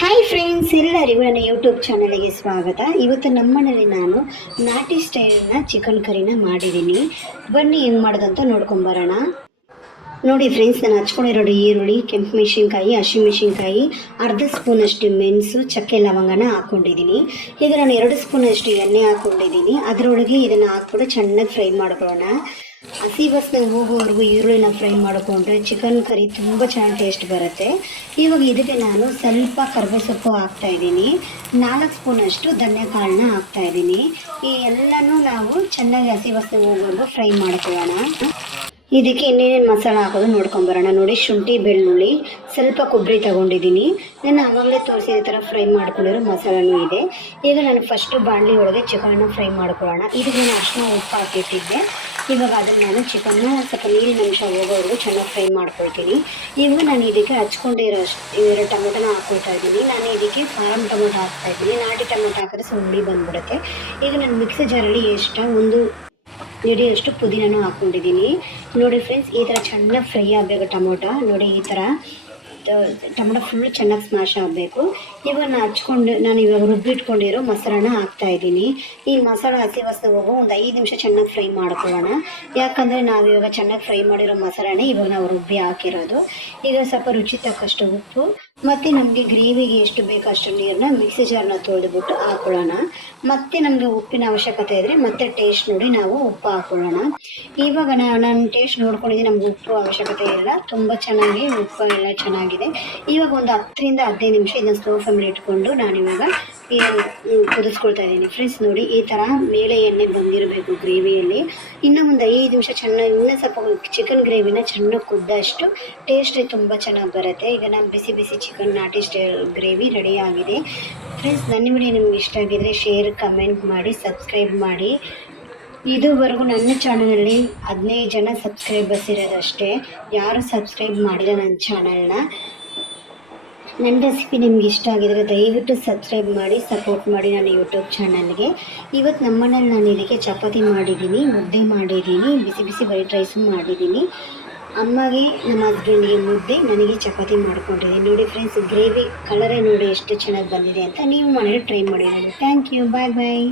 Hi friends, ಎಲ್ಲರಿಗೂ ನನ್ನ YouTube ಚಾನಲ್ಗೆ ಸ್ವಾಗತ. ಇವತ್ತು ನಮ್ಮನೇಲಿ ನಾನು ನಾಟಿ ಸ್ಟೈಲ್ನ ಚಿಕನ್ ಕರಿನ ಮಾಡಿದ್ದೀನಿ. ಬನ್ನಿ ಹೆಂಗೆ ಮಾಡೋದಂತ ನೋಡ್ಕೊಂಬರೋಣ. ನೋಡಿ ಫ್ರೆಂಡ್ಸ್, ನಾನು ಹಚ್ಕೊಂಡಿರೋ ಈರುಳ್ಳಿ, ಕೆಂಪು ಮೆಣಸಿನ್ಕಾಯಿ, ಹಸಿಮೆಣಸಿನ್ಕಾಯಿ, ಅರ್ಧ ಸ್ಪೂನಷ್ಟು ಮೆಣಸು, ಚಕ್ಕೆ ಲವಂಗನ ಹಾಕ್ಕೊಂಡಿದ್ದೀನಿ. ಈಗ ನಾನು 2 ಸ್ಪೂನಷ್ಟು ಎಣ್ಣೆ ಹಾಕ್ಕೊಂಡಿದ್ದೀನಿ. ಅದರೊಳಗೆ ಇದನ್ನು ಹಾಕ್ಬಿಟ್ಟು ಚೆನ್ನಾಗಿ ಫ್ರೈ ಮಾಡ್ಕೊಳ್ಳೋಣ. ಹಸಿ ವಾಸನೆ ಹೋಗೋವರೆಗೂ ಈರುಳ್ಳಿನ ಫ್ರೈ ಮಾಡಿಕೊಂಡ್ರೆ ಚಿಕನ್ ಕರಿ ತುಂಬ ಚೆನ್ನಾಗಿ ಟೇಸ್ಟ್ ಬರುತ್ತೆ. ಇವಾಗ ಇದಕ್ಕೆ ನಾನು ಸ್ವಲ್ಪ ಕರಿಬೇವು ಸೊಪ್ಪು ಹಾಕ್ತಾಯಿದ್ದೀನಿ, 4 ಸ್ಪೂನಷ್ಟು ಧನ್ಯಕಾಳನ್ನ ಹಾಕ್ತಾಯಿದ್ದೀನಿ. ಈ ಎಲ್ಲನೂ ನಾವು ಚೆನ್ನಾಗಿ ಹಸಿ ವಾಸನೆ ಹೋಗೋವರೆಗೂ ಫ್ರೈ ಮಾಡ್ಕೊಳ್ಳೋಣ. ಇದಕ್ಕೆ ಇನ್ನೇನೇನು ಮಸಾಲೆ ಹಾಕೋದು ನೋಡ್ಕೊಂಬರೋಣ. ನೋಡಿ, ಶುಂಠಿ, ಬೆಳ್ಳುಳ್ಳಿ, ಸ್ವಲ್ಪ ಕೊಬ್ಬರಿ ತೊಗೊಂಡಿದ್ದೀನಿ. ನಾನು ಆವಾಗಲೇ ತೋರಿಸಿದ ಥರ ಫ್ರೈ ಮಾಡ್ಕೊಂಡಿರೋ ಮಸಾಲನೂ ಇದೆ. ಈಗ ನಾನು ಫಸ್ಟು ಬಾಣಲಿ ಒಳಗೆ ಚಿಕನ್ನ ಫ್ರೈ ಮಾಡ್ಕೊಳ್ಳೋಣ. ಇದಕ್ಕೆ ನಾನು ಅರಿಶಿನ, ಉಪ್ಪು ಹಾಕಿಟ್ಟಿದ್ದೆ. ಇವಾಗ ಅದನ್ನು ನಾನು ಚಿಕನ್ನ ಸ್ವಲ್ಪ ನೀರಿನ ಅಂಶ ಹೋಗೋವರೆಗೂ ಚೆನ್ನಾಗಿ ಫ್ರೈ ಮಾಡ್ಕೊಳ್ತೀನಿ. ಇವಾಗ ನಾನು ಇದಕ್ಕೆ ಹಚ್ಕೊಂಡಿರೋ 2 ಟೊಮೊಟೊನ ಹಾಕ್ಕೊಳ್ತಾ ಇದ್ದೀನಿ. ನಾನು ಇದಕ್ಕೆ ಫಾರಮ್ ಟೊಮೊಟೊ ಹಾಕ್ತಾಯಿದ್ದೀನಿ. ನಾಟಿ ಟೊಮೊಟೊ ಹಾಕಿದ್ರೆ ಸ್ವಲ್ಪ ಹುಳಿ ಬಂದುಬಿಡುತ್ತೆ. ಈಗ ನಾನು ಮಿಕ್ಸಿ ಜಾರಲ್ಲಿ ಒಂದು ಹಿಡಿಯಷ್ಟು ಪುದೀನೂ ಹಾಕ್ಕೊಂಡಿದ್ದೀನಿ. ನೋಡಿ ಫ್ರೆಂಡ್ಸ್, ಈ ಥರ ಚೆನ್ನಾಗಿ ಫ್ರೈ ಆಗಬೇಕು ಟೊಮೊಟೊ. ನೋಡಿ, ಈ ಥರ ಟೊಮೊಟೊ ಫುಲ್ ಚೆನ್ನಾಗಿ ಸ್ಮ್ಯಾಶ್ ಆಗಬೇಕು. ಇವಾಗ ನಾನು ಇವಾಗ ರುಬ್ಬಿಟ್ಕೊಂಡಿರೋ ಮೊಸರನ್ನ ಹಾಕ್ತಾಯಿದ್ದೀನಿ. ಈ ಮಸಾಲ ಹಸಿ ವಾಸನೆ ಹೋಗೋ ಒಂದು 5 ನಿಮಿಷ ಚೆನ್ನಾಗಿ ಫ್ರೈ ಮಾಡ್ಕೊಳ್ಳೋಣ. ಯಾಕಂದರೆ ನಾವು ಇವಾಗ ಚೆನ್ನಾಗಿ ಫ್ರೈ ಮಾಡಿರೋ ಮಸಾಲನೇ ಇವಾಗ ನಾವು ರುಬ್ಬಿ ಹಾಕಿರೋದು. ಈಗ ಸ್ವಲ್ಪ ರುಚಿ ತಕ್ಕಷ್ಟು ಉಪ್ಪು ಮತ್ತು ನಮಗೆ ಗ್ರೇವಿಗೆ ಎಷ್ಟು ಬೇಕೋ ಅಷ್ಟು ನೀರನ್ನ ಮಿಕ್ಸಿ ಜಾರನ್ನ ತೊಳೆದುಬಿಟ್ಟು ಹಾಕ್ಕೊಳ್ಳೋಣ. ಮತ್ತು ನಮಗೆ ಉಪ್ಪಿನ ಅವಶ್ಯಕತೆ ಇದ್ದರೆ ಮತ್ತೆ ಟೇಸ್ಟ್ ನೋಡಿ ನಾವು ಉಪ್ಪು ಹಾಕ್ಕೊಳ್ಳೋಣ. ಇವಾಗ ನಾನು ಟೇಸ್ಟ್ ನೋಡ್ಕೊಂಡಿದ್ದೀನಿ, ನಮ್ಗೆ ಉಪ್ಪು ಅವಶ್ಯಕತೆ ಇಲ್ಲ, ತುಂಬ ಚೆನ್ನಾಗಿ ಉಪ್ಪು ಎಲ್ಲ ಚೆನ್ನಾಗಿದೆ. ಇವಾಗ ಒಂದು 10ರಿಂದ 15 ನಿಮಿಷ ಇದನ್ನು ಸ್ಲೋ ಫ್ಲೇಮಲ್ಲಿ ಇಟ್ಕೊಂಡು ನಾನಿವಾಗ ಕುದಿಸ್ಕೊಳ್ತಾ ಇದ್ದೀನಿ. ಫ್ರೆಂಡ್ಸ್ ನೋಡಿ, ಈ ಥರ ಮೇಲೆ ಎಣ್ಣೆ ಬಂದಿರಬೇಕು ಗ್ರೇವಿಯಲ್ಲಿ. ಇನ್ನೂ ಒಂದು 5 ನಿಮಿಷ ಚೆನ್ನಾಗಿ, ಇನ್ನೂ ಸ್ವಲ್ಪ ಚಿಕನ್ ಗ್ರೇವಿನ ಚೆನ್ನಾಗಿ ಕುದ್ದಷ್ಟು ಟೇಸ್ಟ್ ತುಂಬ ಚೆನ್ನಾಗಿ ಬರುತ್ತೆ. ಈಗ ನಾನು ಬಿಸಿ ಬಿಸಿ ಚಿಕನ್ ನಾಟಿ ಸ್ಟೈಲ್ ಗ್ರೇವಿ ರೆಡಿ ಆಗಿದೆ. ಫ್ರೆಂಡ್ಸ್, ನನ್ನ ವಿಡಿಯೋ ನಿಮ್ಗೆ ಇಷ್ಟ ಆಗಿದರೆ ಶೇರ್, ಕಮೆಂಟ್ ಮಾಡಿ, ಸಬ್ಸ್ಕ್ರೈಬ್ ಮಾಡಿ. ಇದುವರೆಗೂ ನನ್ನ ಚಾನಲಲ್ಲಿ 15 ಜನ ಸಬ್ಸ್ಕ್ರೈಬರ್ಸ್ ಇರೋದಷ್ಟೇ, ಯಾರು ಸಬ್ಸ್ಕ್ರೈಬ್ ಮಾಡಿಲ್ಲ ನನ್ನ ಚಾನಲ್ನ. ನನ್ನ ರೆಸಿಪಿ ನಿಮ್ಗೆ ಇಷ್ಟ ಆಗಿದರೆ ದಯವಿಟ್ಟು ಸಬ್ಸ್ಕ್ರೈಬ್ ಮಾಡಿ, ಸಪೋರ್ಟ್ ಮಾಡಿ ನನ್ನ ಯೂಟ್ಯೂಬ್ ಚಾನಲ್ಗೆ. ಇವತ್ತು ನಮ್ಮನೇಲಿ ನಾನು ಇದಕ್ಕೆ ಚಪಾತಿ ಮಾಡಿದ್ದೀನಿ, ಮುದ್ದೆ ಮಾಡಿದ್ದೀನಿ, ಬಿಸಿ ಬಿಸಿ ವೈಟ್ ರೈಸು ಮಾಡಿದ್ದೀನಿ. ಅಮ್ಮಗೆ, ನಮ್ಮ ಹಸ್ಬೆಂಡ್ಗೆ ಮುದ್ದೆ, ನನಗೆ ಚಪಾತಿ ಮಾಡ್ಕೊಂಡಿದ್ದೀನಿ. ನೋಡಿ ಫ್ರೆಂಡ್ಸ್, ಗ್ರೇವಿ ಕಲರೇ ನೋಡಿ ಎಷ್ಟು ಚೆನ್ನಾಗಿ ಬಂದಿದೆ ಅಂತ. ನೀವು ಮನೇಲಿ ಟ್ರೈ ಮಾಡಿ. Thank you, bye bye.